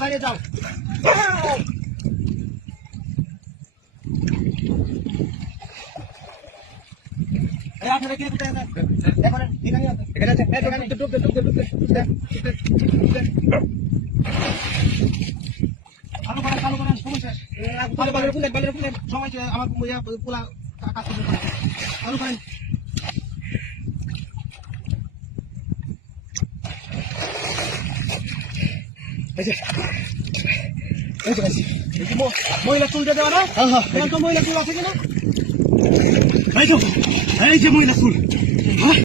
দাঁড়িয়ে যাও আপনারা কি কোথায় আছেন এখন এখানে আছে এখানে ডুব আলো করা সমস্যা বালের ফুলের সময় আমার পোলা কাজ করতে আলো করেন মহিলা চুল দেওয়া না মহিলা চুল আছে কিনা এই যে মহিলা চুল